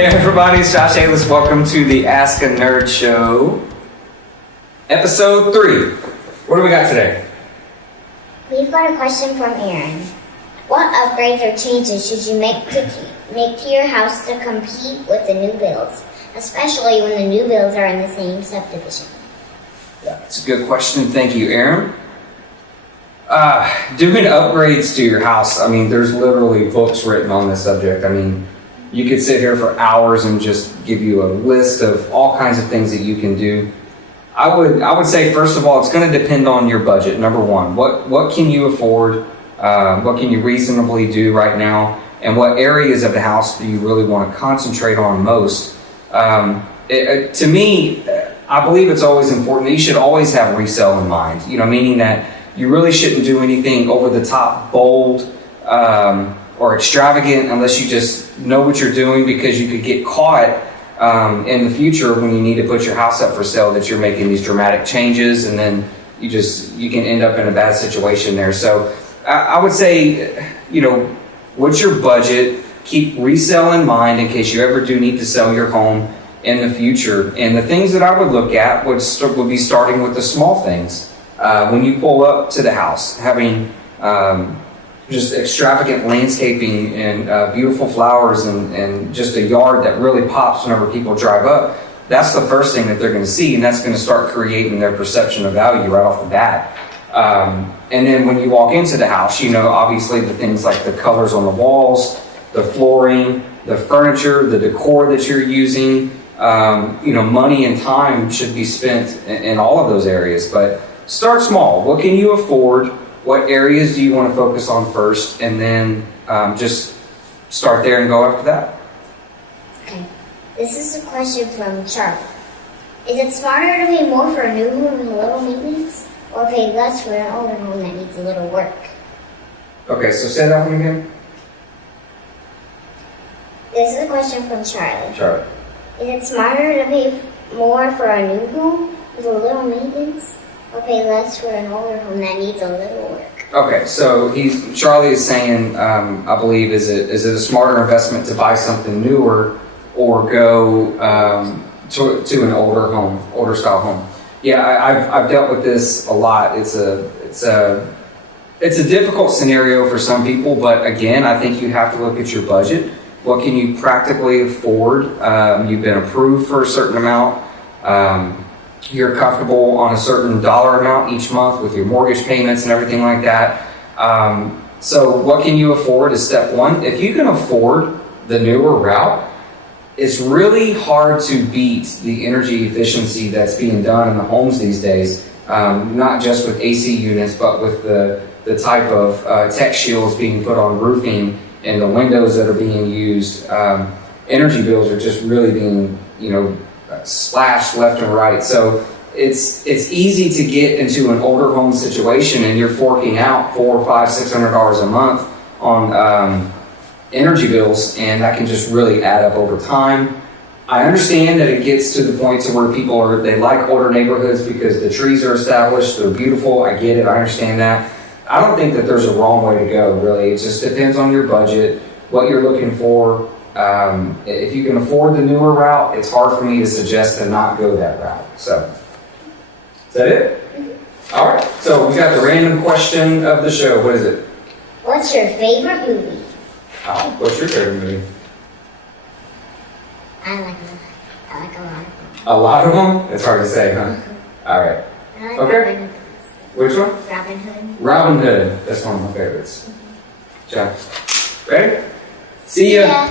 Hey everybody, it's Josh Aylis. Welcome to the Ask a Nerd Show, episode 3. What do we got today? We've got a question from Aaron. What upgrades or changes should you make to your house to compete with the new builds, especially when the new builds are in the same subdivision? That's a good question. Thank you, Aaron. Doing upgrades to your house, I mean, there's literally books written on this subject. I mean, you could sit here for hours and just give you a list of all kinds of things that you can do. I would say, first of all, it's going to depend on your budget. Number one, what can you afford? What can you reasonably do right now? And what areas of the house do you really want to concentrate on most? To me, I believe it's always important that you should always have resale in mind. Meaning that you really shouldn't do anything over the top, bold, or extravagant unless you just know what you're doing, because you could get caught in the future when you need to put your house up for sale that you're making these dramatic changes, and then you can end up in a bad situation there. So I would say, what's your budget? Keep resale in mind in case you ever do need to sell your home in the future. And the things that I would look at would be starting with the small things. When you pull up to the house, having just extravagant landscaping and beautiful flowers and just a yard that really pops whenever people drive up, that's the first thing that they're going to see, and that's going to start creating their perception of value right off the bat. And then when you walk into the house, obviously the things like the colors on the walls, the flooring, the furniture, the decor that you're using, money and time should be spent in all of those areas. But start small. What can you afford? What areas do you want to focus on first? And then just start there and go after that. Okay. This is a question from Charlie. Is it smarter to pay more for a new home with a little maintenance, or pay less for an older home that needs a little work? Okay, so say that one again. This is a question from Charlie. Charlie. Is it smarter to pay more for a new home with a little maintenance, or pay less for an older home that needs a little work? Okay, so Charlie is saying, I believe, is it a smarter investment to buy something newer or go to an older style home? Yeah, I've dealt with this a lot. It's a difficult scenario for some people, but again, I think you have to look at your budget. What can you practically afford? You've been approved for a certain amount. You're comfortable on a certain dollar amount each month with your mortgage payments and everything like that. So what can you afford is step one. If you can afford the newer route, it's really hard to beat the energy efficiency that's being done in the homes these days, not just with AC units, but with the type of tech shields being put on roofing and the windows that are being used. Energy bills are just really being, slashed left and right. So it's easy to get into an older home situation and you're forking out $400, $500, $600 a month on energy bills, and that can just really add up over time. I understand that it gets to the point to where people they like older neighborhoods because the trees are established, they're beautiful. I get it, I understand that. I don't think that there's a wrong way to go, really. It just depends on your budget, what you're looking for. If you can afford the newer route, it's hard for me to suggest to not go that route. So, is that it? Mm-hmm. All right. So we got the random question of the show. What is it? What's your favorite movie? Oh, what's your favorite movie? I like a lot of them. A lot of them? It's hard to say, huh? Mm-hmm. All right. I like Okay. Robin Hood. Which one? Robin Hood. Robin Hood. That's one of my favorites. Jack. Ready? See ya.